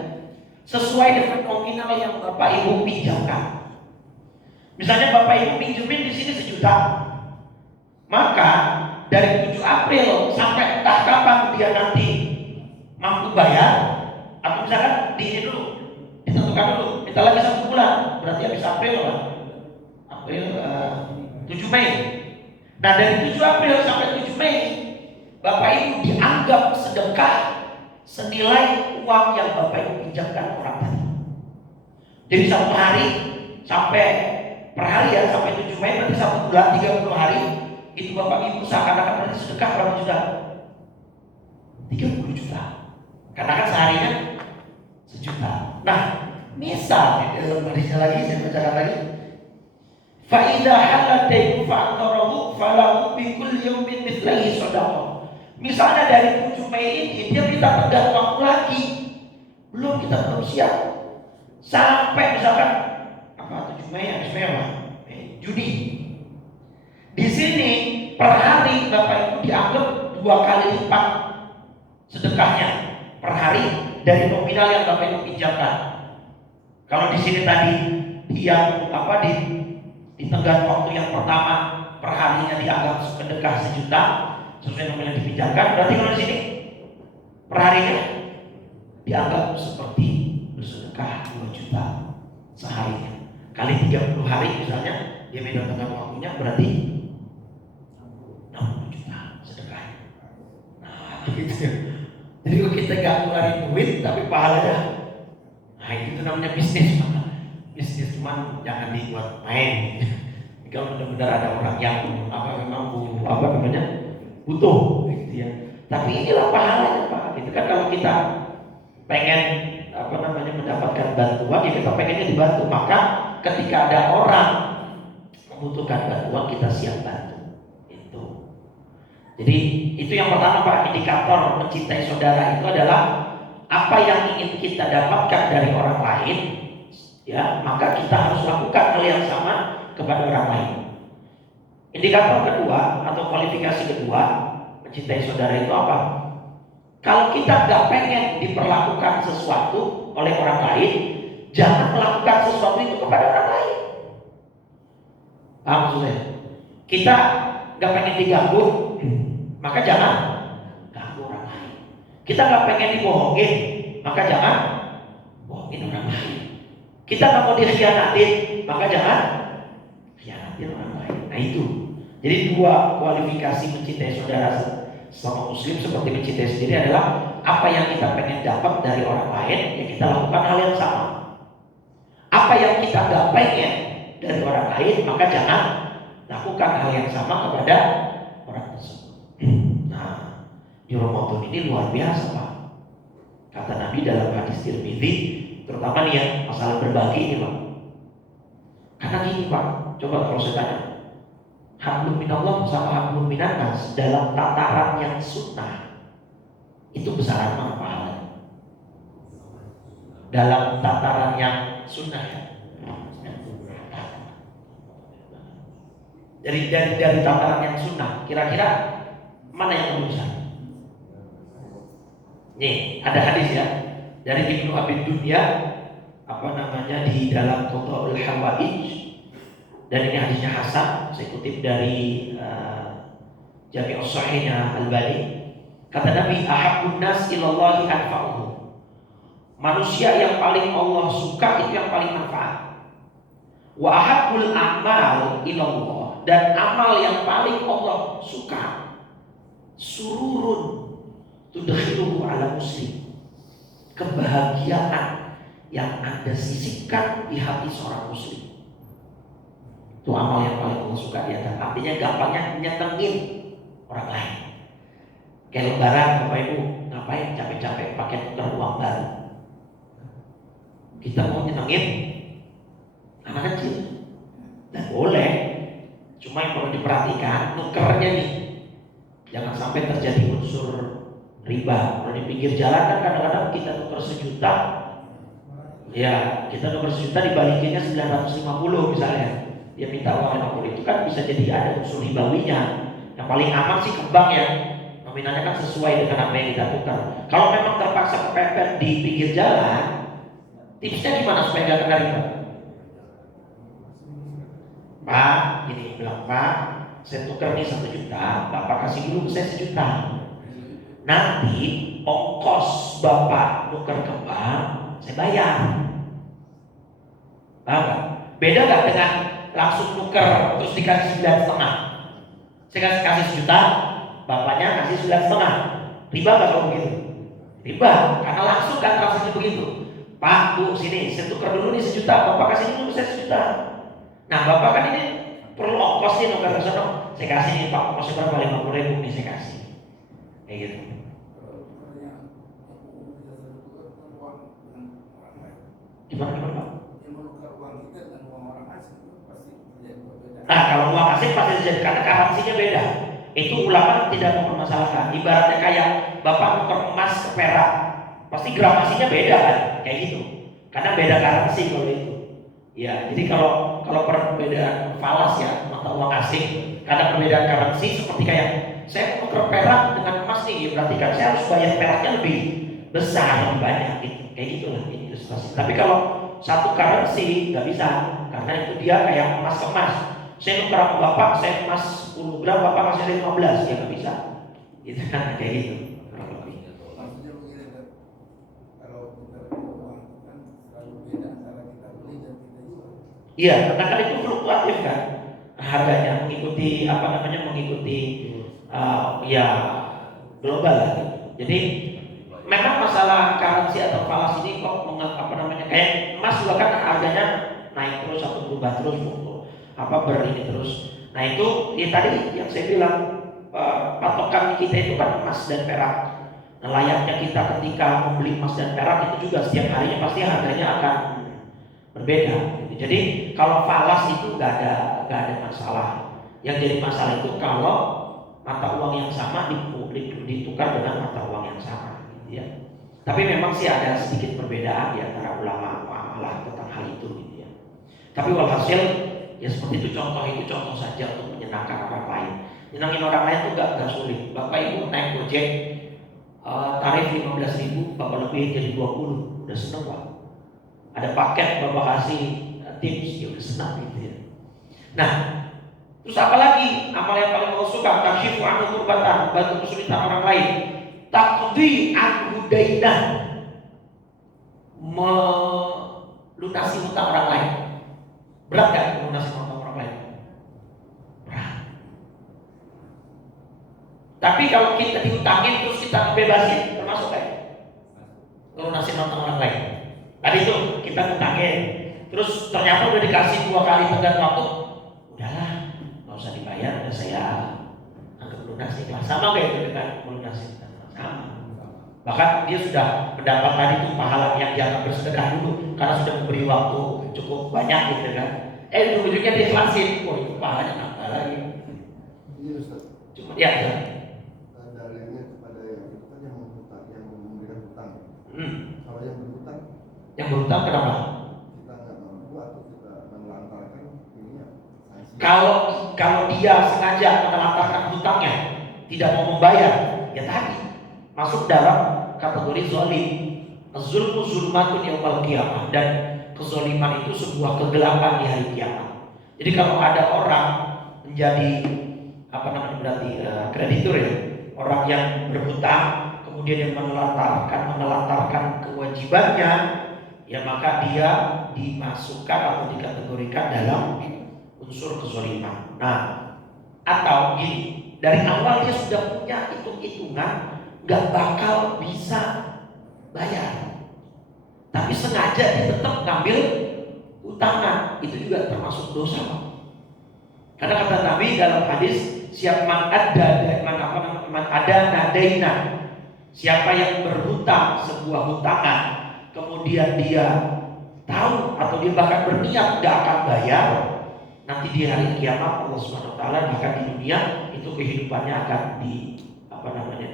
sesuai dengan nominal yang Bapak Ibu pinjamkan. Misalnya Bapak Ibu pinjemin di sini 1 juta, maka dari 7 April sampai entah kapan dia nanti mampu bayar, atau misalkan di ini dulu, ditentukan dulu, minta lagi 1 bulan, berarti habis April lah. April 7 Mei. Nah, dari 7 April sampai 7 Mei, Bapak Ibu dianggap sedekah senilai uang yang Bapak Ibu pinjamkan orang tadi. Jadi 1 hari sampai per hari ya, sampai 7 Mei berarti 1 bulan 30 hari, itu Bapak Ibu seakan-akan berarti sedekah berapa juta? 30 juta. Karena kan seharinya 1 juta. Nah, misal dalam hadisnya lagi, saya bacakan lagi. Fa idza halal dainu fa'tarahu falahu bi kulli yawmin mithlahi shadaqah. Misalnya dari 7 Mei ini dia minta tenggat waktu lagi. Kita belum siap. Sampai misalkan 7 Mei habis Mei apa? Juni. Di sini per hari Bapak Ibu dianggap 2 kali lipat sedekahnya per hari dari nominal yang Bapak Ibu pinjamkan. Kalau di sini tadi yang di tenggat waktu yang pertama per harinya dianggap sedekah 1 juta sesuai nominal yang dipinjamkan, berarti kalau di sini per harinya dianggap seperti bersedekah 2 juta seharinya. Kali 30 hari misalnya, dia beda tenggat waktunya berarti 60 juta sedekahnya. Nah, gitu. Jadi kalau kita nggak ngeluarin duit tapi pahalanya, nah itu namanya bisnis. Bisnis cuman jangan dibuat main. Kalau benar-benar ada orang yang memang butuh, gitu ya. Tapi inilah pahalanya Pak. Itu kan kalau kita pengen mendapatkan bantuan, ya kita pengennya dibantu. Maka ketika ada orang membutuhkan bantuan, kita siap bantu. Jadi itu yang pertama Pak, indikator mencintai saudara itu adalah apa yang ingin kita dapatkan dari orang lain, ya maka kita harus lakukan hal yang sama kepada orang lain. Indikator kedua atau kualifikasi kedua mencintai saudara itu apa? Kalau kita nggak pengen diperlakukan sesuatu oleh orang lain, jangan melakukan sesuatu itu kepada orang lain. Paham maksudnya? Kita nggak pengen diganggu, maka jangan ganggu orang lain. Kita nggak pengen dibohongin, maka jangan bohongin orang lain. Kita nggak mau dikhianatin, maka jangan khianatin orang lain. Nah itu. Jadi 2 kualifikasi mencintai saudara selama muslim seperti mencintai sendiri adalah apa yang kita pengen dapat dari orang lain, ya kita lakukan hal yang sama. Apa yang kita nggak pengen dari orang lain, maka jangan lakukan hal yang sama kepada orang tersebut. Nah, di Ramadan ini luar biasa Pak. Kata Nabi dalam hadis Tirmidzi, terutama nih ya masalah berbagi ini Pak. Karena gini Pak, coba kalau saya tanya, hablum minallah sama hablum minannas dalam tataran yang sunnah itu besaran mana pahalanya? Dalam tataran yang sunnah ya. Dari tataran yang sunnah, kira-kira mana yang lebih besar? Nih, ada hadis ya dari Ibnu Abi Dunya di dalam Qada'ul Hawaij, dan ini hadisnya hasan, saya kutip dari Jami' Shahihnya Albani. Kata Nabi, ahabbun nas ilallahi anfa'uhum. Manusia yang paling Allah suka itu yang paling manfaat. Wa ahabbul a'mal ilallah, dan amal yang paling Allah suka sururun tudkhiluhu ala muslim, kebahagiaan yang Anda sisipkan di hati seorang muslim. Itu amal yang paling Allah suka dia. Artinya gampangnya nyenengin orang lain. Kayak lebaran Bapak Ibu, ngapain capek-capek pakai tukar uang baru? Kita mau nyenengin anak kecil, dan boleh. Cuma yang perlu diperhatikan nukernya nih, jangan sampai terjadi unsur riba. Kalau di pinggir jalan kan kadang-kadang kita nuker 1 juta, ya kita nuker 1 juta dibalikinnya 950 misalnya. Dia minta uang 50, itu kan bisa jadi ada unsur ribawinya. Yang paling aman sih ke bank ya, nominalnya kan sesuai dengan apa yang kita tukar. Kalau memang terpaksa kepepet di pinggir jalan, tipsnya gimana supaya nggak kena riba? Pak, ini bilang Pak, saya tukar nih 1 juta, Bapak kasih dulu saya 1 juta. Nanti ongkos Bapak tukar ke bank, saya bayar. Paham? Beda nggak dengan langsung tukar terus dikasih 9,5? Saya kasih 1 juta, Bapaknya kasih 9,5. Riba nggak kalau begitu? Riba, karena langsung kan transaksi begitu. Pak, Bu, sini saya tukar dulu nih 1 juta, Bapak kasih dulu saya 1 juta. Nah, Bapak kan ini perlu ongkos nih tukar ke sana. Saya kasih nih Pak, ongkosnya berapa? 50.000 nih saya kasih. Kayak gitu. Gimana Pak? Nah, kalau uang asing pasti terjadi karena karansinya beda. Itu ulama tidak mempermasalahkan. Ibaratnya kayak Bapak nuker emas ke perak, pasti gramasinya beda kan, kayak gitu. Karena beda karansi kalau itu. Ya, jadi kalau perbedaan falas ya mata uang asing, karena perbedaan karansi seperti kayak Saya mau nuker perak dengan emas nih, berarti kan saya harus bayar peraknya lebih besar, lebih banyak gitu. Kayak gitulah ini ilustrasi. Tapi kalau satu currency nggak bisa, karena itu dia kayak emas ke emas. Saya nuker sama bapak, saya emas 10 gram, bapak kasih saya 15, ya nggak bisa. Gitu kan, kayak gitu. Maksudnya begini kan, kalau kita uang kan selalu beda antara kita beli dan kita jual. Iya, karena kan itu fluktuatif kan harganya, mengikuti mengikuti ya global lah gitu. Jadi memang masalah currency atau falas ini kok kayak emas juga kan harganya naik terus atau berubah terus berini terus. Nah itu ya tadi yang saya bilang, patokan kita itu kan emas dan perak. Nah layaknya kita ketika membeli emas dan perak itu juga setiap harinya pasti harganya akan berbeda gitu. Jadi kalau falas itu nggak ada masalah. Yang jadi masalah itu kalau mata uang yang sama ditukar dengan mata uang yang sama gitu ya. Tapi memang sih ada sedikit perbedaan di antara ulama muamalah tentang hal itu gitu ya. Tapi walhasil ya seperti itu contoh saja untuk menyenangkan orang lain. Nyenangin orang lain itu nggak sulit. Bapak Ibu naik Gojek, tarif 15.000, Bapak lebih jadi 20, udah seneng Pak. Ada paket Bapak kasih tips, ya udah senang gitu ya. Nah, terus apa lagi amal yang paling Allah suka? Taksyifu anhu kurbatan, bantu kesulitan orang lain. Taqdi anhu dainah, melunasi hutang orang lain. Berat gak melunasi hutang orang lain? Berat. Tapi kalau kita dihutangin terus kita bebasin, termasuk kayak melunasi hutang orang lain. Tadi itu kita hutangin, terus ternyata udah dikasih 2 kali tenggat waktu, udahlah, nggak usah dibayar, udah saya anggap lunas ikhlas. Sama kayak itu dengan melunasi hutang sama. Bahkan dia sudah mendapat tadi itu pahala yang jangan bersedekah dulu karena sudah memberi waktu cukup banyak gitu kan. Ujungnya dia ikhlasin, itu pahalanya nambah lagi. Iya Ustaz. Cuma ya. Dalilnya kepada yang itu kan yang menghutang, yang memberikan hutang. Kalau yang berhutang, Kenapa? kita nggak mampu atau kita menelantarkan ininya. Kalau dia sengaja menelantarkan hutangnya, tidak mau membayar, ya tadi masuk dalam kategori zalim. Az-zulmu zulmatun yaumil qiyamah, dan kezaliman itu sebuah kegelapan di hari kiamat. Jadi kalau ada orang menjadi berarti kreditur ya, orang yang berhutang kemudian yang menelantarkan kewajibannya, ya maka dia dimasukkan atau dikategorikan dalam unsur kezaliman. Nah, atau gini, dari awal dia sudah punya hitung-hitungan gak bakal bisa bayar, tapi sengaja dia tetap ngambil utangan, itu juga termasuk dosa. Karena kata Nabi dalam hadis, siapa ada nadaina, siapa yang berhutang sebuah hutangan kemudian dia tahu atau dia bahkan berniat gak akan bayar, nanti di hari kiamat Allah SWT bahkan di dunia itu kehidupannya akan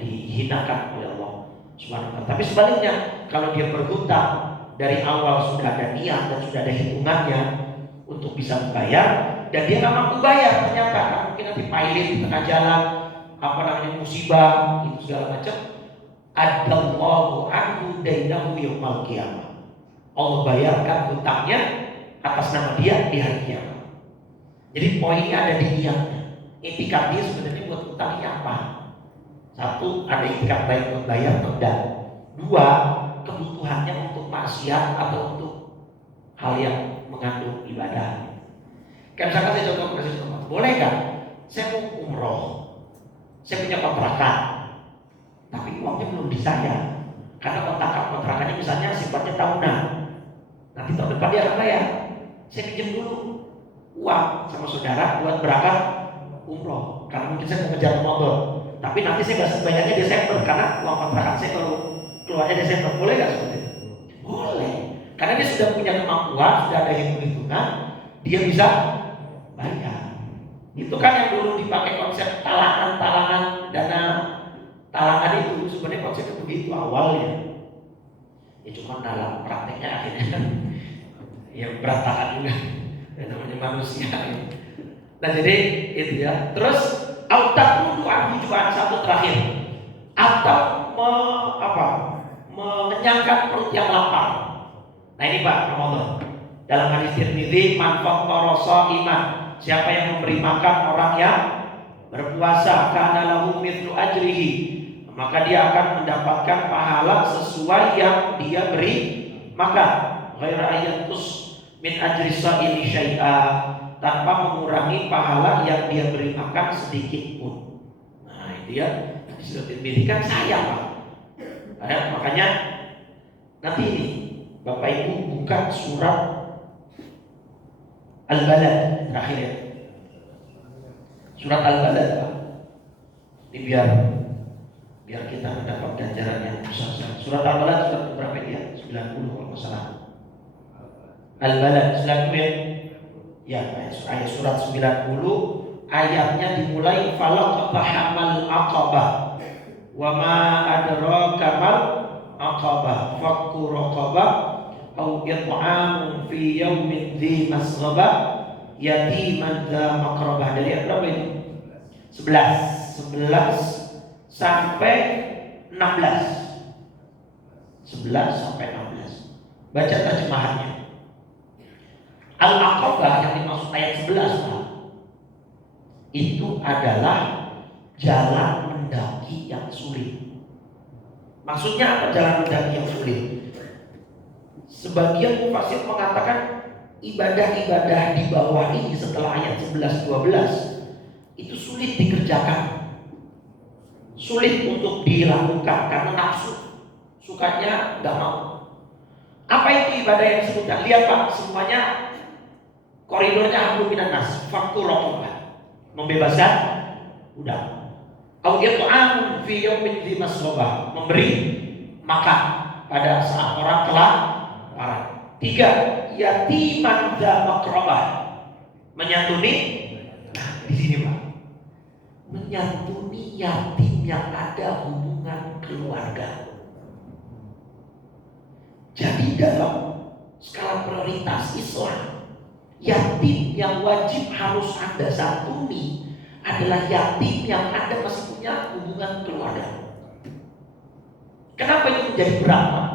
dihinakan oleh Allah SWT. Tapi sebaliknya, kalau dia berhutang dari awal sudah ada niat dan sudah ada hitungannya untuk bisa membayar, dan dia nggak mampu bayar, ternyata mungkin nanti pilot di tengah jalan, musibah itu segala macam, adallahu anhu dainahu yaumal qiyamah. Allah bayarkan hutangnya atas nama dia di hari kiamat. Jadi poinnya ada di niatnya. Etikat dia sebenarnya buat hutangnya apa? Satu, ada etikat baik buat bayar atau tidak. Dua, kebutuhannya untuk maksiat atau untuk hal yang mengandung ibadah. Kayak misalkan saya contoh, boleh kan? Saya mau umroh, saya punya kontrakan, tapi uangnya belum di saya, karena kontrakannya misalnya sifatnya tahunan. Nanti tahun depan dia akan bayar. Saya pinjam dulu uang sama saudara buat berangkat umroh, karena mungkin saya mau ngejar Ramadan. Tapi nanti saya nggak bayarnya Desember karena uang kontrakan saya baru keluarnya Desember. Boleh nggak seperti itu? Boleh, karena dia sudah punya kemampuan, sudah ada hitung-hitungan, dia bisa bayar. Itu kan yang dulu dipakai konsep talangan dana talangan itu sebenarnya konsepnya begitu awalnya. Ya cuma dalam prakteknya akhirnya ya berantakan juga. Ya, namanya manusia. Nah jadi itu ya. Terus Au taqudu anhu ju'an, satu terakhir, atau mengenyangkan perut yang lapar. Nah ini Pak Ramadan. Dalam hadis Tirmidzi, man fattara sha'iman, siapa yang memberi makan orang yang berpuasa, kana lahu mithlu ajrihi, maka dia akan mendapatkan pahala sesuai yang dia beri makan. Ghaira ayatus min ajri sha'imi syai'a, tanpa mengurangi pahala yang dia beri makan sedikit pun. Nah itu ya, hadis Tirmidzi kan sayang Pak. Makanya nanti ini Bapak Ibu buka surat Al-Balad terakhir ya. Surat Al-Balad Pak. Ini biar kita mendapat ganjaran yang besar. Surat Al-Balad surat berapa dia? 90 kalau nggak salah. Al-Balad 90 ya. Ayat surat 90 ayatnya dimulai falaqtahamal aqabah wa ma adraka mal aqabah fakku raqabah au it'amun fi yaumin dzi masghabah yatiman dza maqrabah. Dari ayat berapa itu? 11 sampai 16. 11 sampai 16. Baca terjemahannya. Al-Aqabah yang dimaksud ayat 11 Pak, itu adalah jalan mendaki yang sulit. Maksudnya apa jalan mendaki yang sulit? Sebagian mufassir mengatakan ibadah-ibadah di bawah ini setelah ayat 11-12 itu sulit dikerjakan, sulit untuk dilakukan karena nafsu, sukanya nggak mau. Apa itu ibadah yang disebutkan? Lihat Pak, semuanya koridornya hampir minan nas, fakku raqabah, membebaskan budak. Au yat'amun fi yaumin dzi masghabah, memberi makan pada saat orang kelaparan. 3, yatiman dza maqrabah, menyantuni. Nah, di sini Pak, menyantuni yatim yang ada hubungan keluarga. Jadi dalam skala prioritas Islam, yatim yang wajib harus Anda santuni adalah yatim yang Anda masih punya hubungan keluarga. Kenapa itu menjadi berat Pak?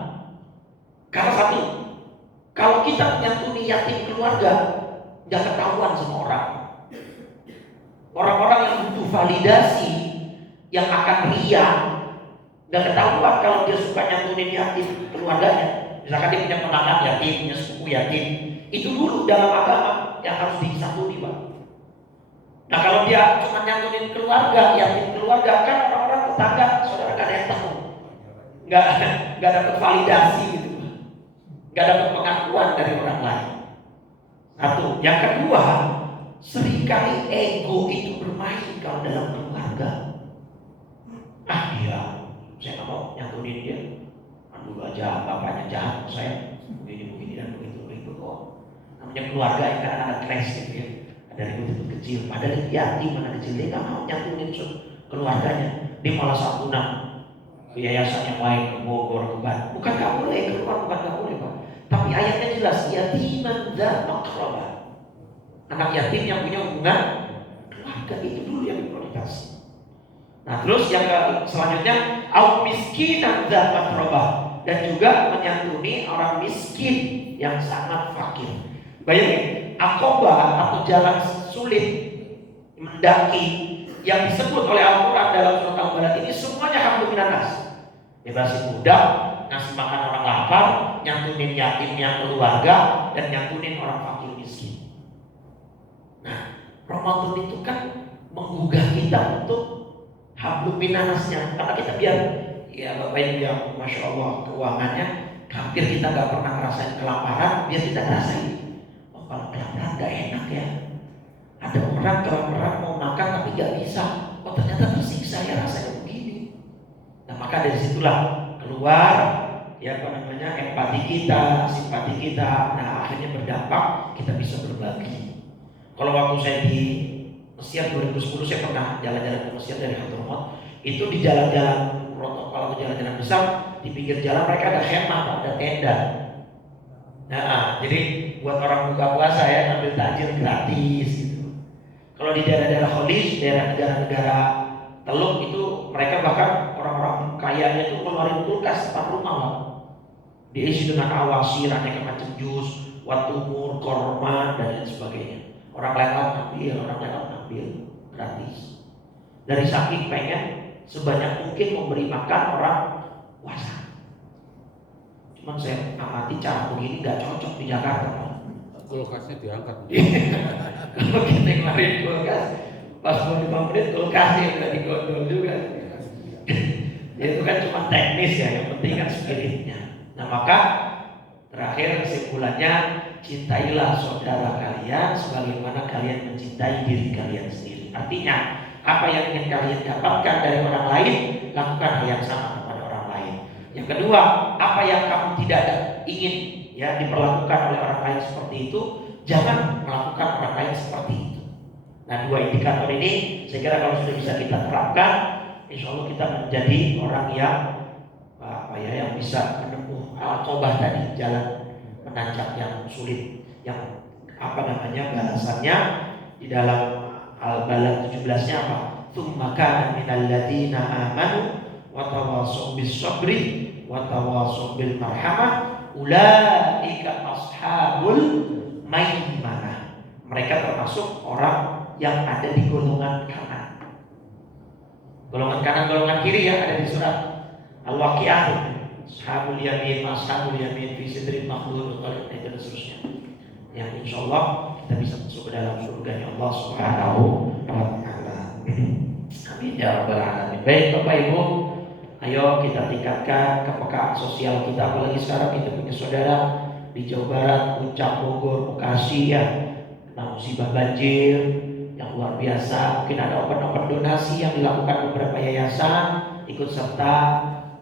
Karena satu, kalau kita menyantuni yatim keluarga, nggak ketahuan sama orang. Orang-orang yang butuh validasi, yang akan riya, nggak ketahuan kalau dia suka nyantunin yatim keluarganya. Misalkan dia punya ponakan yatim, punya sepupu yatim, itu dulu dalam agama yang harus disantuni Pak. Nah kalau dia cuma nyantunin keluarga, yatim keluarga, kan orang-orang tetangga, saudara nggak ada yang tahu, nggak dapat validasi gitu, nggak dapat pengakuan dari orang lain. Satu, yang kedua, seringkali ego itu bermain kalau dalam keluarga. Dia, saya nggak mau nyantunin dia. Dulu aja bapaknya jahat, saya begini dan begitu kok. Namanya keluarga yang kan ada clash gitu ya, ada ribut kecil. Padahal yatim mana kecil, dia nggak mau nyantunin keluarganya. Dia malah santunan ke yayasan yang lain, ke Bogor, ke Bandung. Bukan nggak boleh keluar, bukan nggak boleh Pak. Tapi ayatnya jelas, yatiman dza maqrabah, anak yatim yang punya hubungan keluarga, itu dulu yang diprioritaskan. Nah terus yang selanjutnya, au miskinan dza maqrabah, dan juga menyantuni orang miskin yang sangat fakir. Bayangin, Aqabah atau jalan sulit mendaki yang disebut oleh Al-Quran dalam surat Al-Balad ini semuanya hamdun minan nas. Bebasin budak, ngasih makan orang lapar, nyantunin yatim yang keluarga, dan nyantunin orang fakir miskin. Nah, Ramadan itu kan menggugah kita untuk hamdun minan nasnya, karena kita biar ya Bapak Ibu yang Masya Allah keuangannya hampir kita nggak pernah ngerasain kelaparan, biar kita ngerasain kalau kelaparan nggak enak ya. Ada orang kelaparan mau makan tapi nggak bisa, ternyata tersiksa ya rasanya begini. Nah maka dari situlah keluar ya empati kita, simpati kita. Nah akhirnya berdampak, kita bisa berbagi. Kalau waktu saya di Mesir 2010 saya pernah jalan-jalan ke Mesir dari Hadramaut, itu di jalan-jalan protokol atau jalan-jalan besar, di pinggir jalan mereka ada khemah, ada tenda. Nah, jadi buat orang buka puasa ya, ambil takjil gratis gitu. Kalau di daerah-daerah Kholij, daerah negara-negara Teluk itu mereka bahkan orang-orang kayanya itu keluarin kulkas depan rumah loh. Diisi dengan awasir, aneka macam jus, watumur, korma dan lain sebagainya. Orang lewat ngambil gratis. Dari saking pengen sebanyak mungkin memberi makan orang puasa. Cuman saya amati cara begini nggak cocok di Jakarta. Kulkasnya diangkat. Kalau kita kemarin kulkas, pas mau 5 menit kulkasnya udah digondol juga. Ya, itu kan cuma teknis ya, yang penting kan spiritnya. Nah maka terakhir kesimpulannya, cintailah saudara kalian sebagaimana kalian mencintai diri kalian sendiri. Artinya apa yang ingin kalian dapatkan dari orang lain, lakukan hal yang sama kepada orang lain. Yang kedua, apa yang kamu tidak ingin ya diperlakukan oleh orang lain seperti itu, jangan melakukan orang lain seperti itu. Nah, 2 indikator ini saya kira kalau sudah bisa kita terapkan, insya Allah kita menjadi orang yang yang bisa menempuh al-qobah tadi, jalan menanjak yang sulit, yang balasannya di dalam Al-Balad 17-nya apa? Tsumma kana minal ladzina amanu wa tawassaw bis sabri wa tawassaw bil marhamah ulaika ashabul maimanah. Mereka termasuk orang yang ada di golongan kanan. Golongan kanan, golongan kiri ya ada di surat Al-Waqiah. Ashabul yamin, ashabul yamin fi sidrin makhlud dan seterusnya. Yang insyaallah kita bisa masuk ke dalam surganya Allah Subhanahu wa taala. Amin ya rabbal alamin. Baik Bapak Ibu, ayo kita tingkatkan kepekaan sosial kita, apalagi sekarang kita punya saudara di Jawa Barat, Puncak, Bogor, Bekasi ya, kena musibah banjir yang luar biasa. Mungkin ada open donasi yang dilakukan beberapa yayasan, ikut serta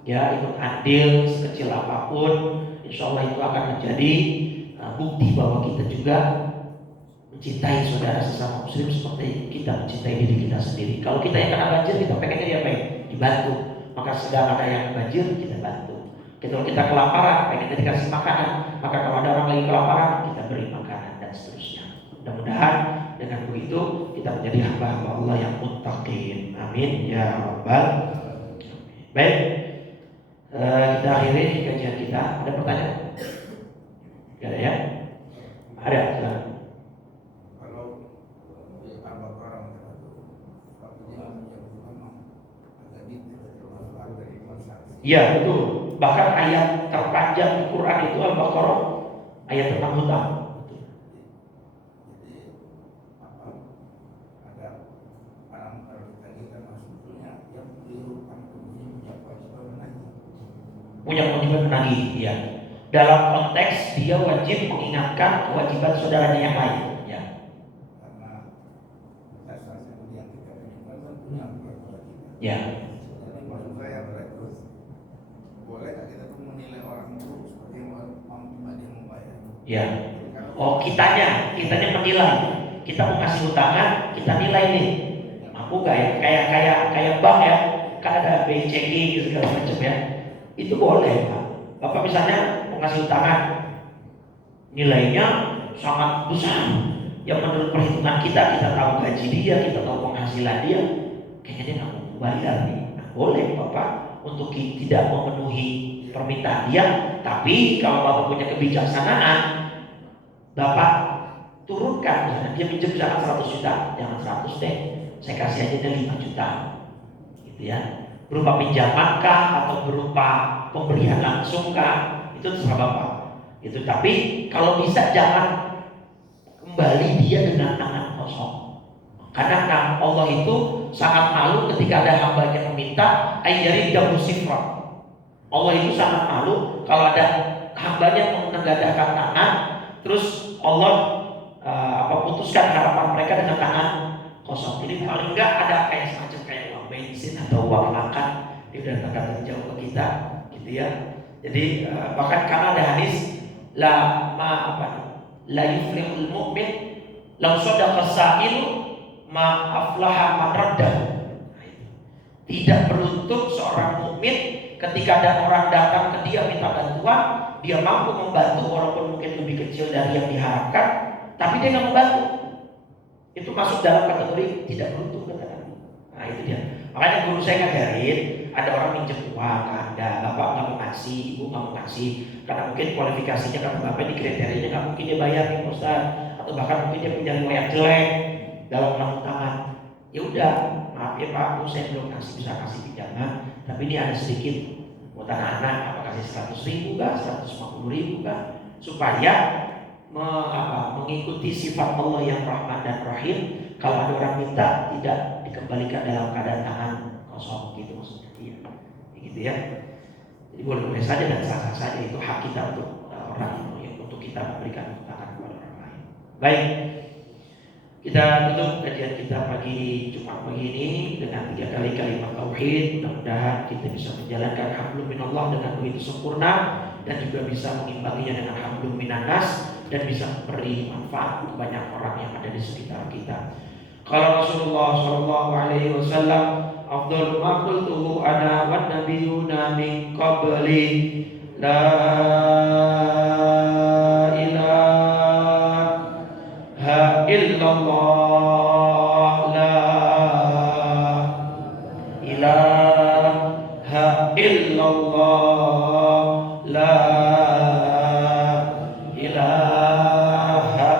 ya, ikut andil sekecil apapun, insya Allah itu akan menjadi bukti bahwa kita juga mencintai saudara sesama muslim seperti kita mencintai diri kita sendiri. Kalau kita yang kena banjir, kita pengennya dia dibantu, maka sedang ada yang banjir kita bantu. Kalau kita kelaparan, pengennya dikasih makanan, maka kalau ada orang lagi kelaparan, kita beri makanan dan seterusnya. Mudah-mudahan dengan begitu kita menjadi hamba Allah yang muttaqin. Amin ya rabbal alamin. Baik. Kita akhiri kajian kita. Ada pertanyaan? Tidak ada ya? Ada. Silakan. Kalau Al-Baqarah Iya betul. Bahkan ayat terpanjang di Quran itu Al-Baqarah, ayat tentang hutang. Punya kewajiban menagih, ya. Dalam konteks dia wajib mengingatkan kewajiban saudaranya yang lain, ya. Karena yang kita punya kewajiban. Ya. Jadi maksud saya terus boleh nggak kita tuh menilai orang itu seperti mau dia membayar? Ya. Oh kitanya menilai. Kita mau kasih utangan, kita nilai nih. Mampu nggak ya? Kayak bank ya. Kan ada BI checking segala macam ya. Itu boleh Pak. Bapak misalnya mau ngasih utangan, nilainya sangat besar. Yang menurut perhitungan kita tahu gaji dia, kita tahu penghasilan dia, kayaknya dia nggak mau bayar nih. Nah, boleh Bapak untuk tidak memenuhi permintaan dia, tapi kalau Bapak punya kebijaksanaan, Bapak turunkan. Misalnya dia pinjam jangan 100 juta, jangan 100 deh, saya kasih aja dia 5 juta, gitu ya. Berupa pinjaman kah atau berupa pemberian langsung kah, itu terserah Bapak. Itu tapi kalau bisa jangan kembali dia dengan tangan kosong. Karena Allah itu sangat malu ketika ada hamba yang meminta ayyaridahu sifra. Allah itu sangat malu kalau ada hambanya menengadahkan tangan, terus Allah putuskan harapan mereka dengan tangan kosong. Jadi paling enggak ada kayak semacam kayak uang bensin atau uang makan, dia udah terkadang jauh ke kita, gitu ya. Jadi bahkan karena ada hadis la yuflihul mu'min law sadaqa sa'il ma aflaha man raddah. Tidak beruntung seorang mukmin ketika ada orang datang ke dia minta bantuan, dia mampu membantu walaupun mungkin lebih kecil dari yang diharapkan, tapi dia nggak membantu. Itu masuk dalam kategori tidak beruntung kata Nabi. Nah itu dia. Makanya guru saya ngajarin, ada orang minjem uang ke Anda, bapak nggak mau ngasih, ibu nggak mau ngasih, karena mungkin kualifikasinya kata bapak di kriterianya nggak mungkin dia bayar nih Ustaz, atau bahkan mungkin dia punya riwayat jelek dalam tangan. Ya udah, maaf ya Pak, Bu, saya belum bisa kasih pinjaman, tapi ini ada sedikit buat anak-anak, apa kasih 100.000 kah, 150.000 kah, supaya mengikuti sifat Allah yang Rahman dan Rahim. Kalau ada orang minta tidak dikembalikan dalam keadaan tangan kosong gitu maksudnya, iya, gitu ya. Jadi boleh-boleh saja dan sah-sah saja, itu hak kita untuk orang itu, ya, untuk kita memberikan tangan kepada orang lain. Baik, kita tutup kajian kita pagi Jumat pagi ini dengan 3 kali kalimat tauhid. Mudah-mudahan kita bisa menjalankan hablum minallah dengan begitu sempurna dan juga bisa mengimbanginya dengan hablum minannas dan bisa memberi manfaat untuk banyak orang yang ada di sekitar kita. Kalau Rasulullah sallallahu alaihi wasallam, afdhalu ma qultuhu ana wan nabiyyuna min qabli la ilaha illallah, la ilaha illallah, la ilaha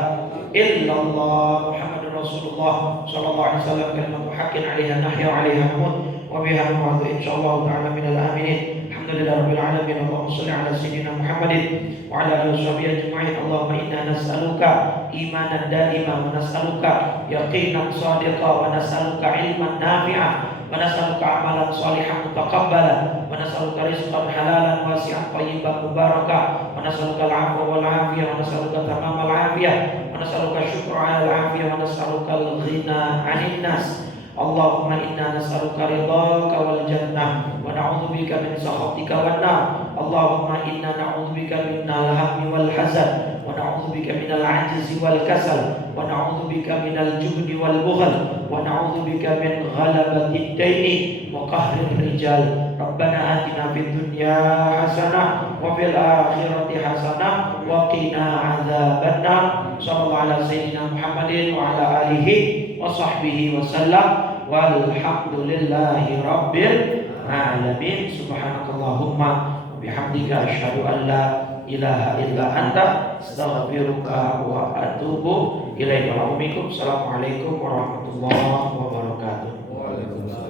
illallah, Muhammadur Rasulullah sallallahu alaihi wasallam, kalimatu haqqin 'alaiha nahya wa 'alaiha namut wa biha nu'adhu insyaallah ta'ala minal aminin. Alhamdulillahirabbil alamin. Allahumma shalli 'ala sayyidina Muhammadin wa 'ala alihi washabihi ajma'in. Allahumma inna nas'aluka imanan da'iman wa nas'aluka yaqinan shadiqan wa nas'aluka 'ilman nafi'an wa nas'aluka 'amalan shalihan mutaqabbalan wa nas'aluka rizqan halalan wasi'an thayyiban mubarakan wa nas'aluka al-'afwa wal 'afiyah wa nas'aluka tamamal 'afiyah wa nas'aluka syukra 'alal 'afiyah wa nas'aluka al-ghina 'anil nas. Allahumma inna nas'aluka ridhaka wal jannah wa na'udzubika min sakhatika wan nar. Allahumma inna na'udzubika minal hammi wal hazan wa na'udzubika minal 'ajzi wal kasal wa na'udzubika minal jubni wal bukhl wa na'udzubika min ghalabati ad-daini wa qahri rijal. Rabbana atina fid dunya hasanah wa fil akhirati hasanah wa qina adzabannar. Sallallahu ala sayyidina Muhammadin wa ala alihi wa sahbihi wa sallam walhamdulillahi rabbil alamin. Subhanakallahumma wa bihamdika asyhadu an la ilaha illa anta astaghfiruka wa atubu ilaika. Assalamualaikum warahmatullahi wabarakatuh. Waalaikumsalam.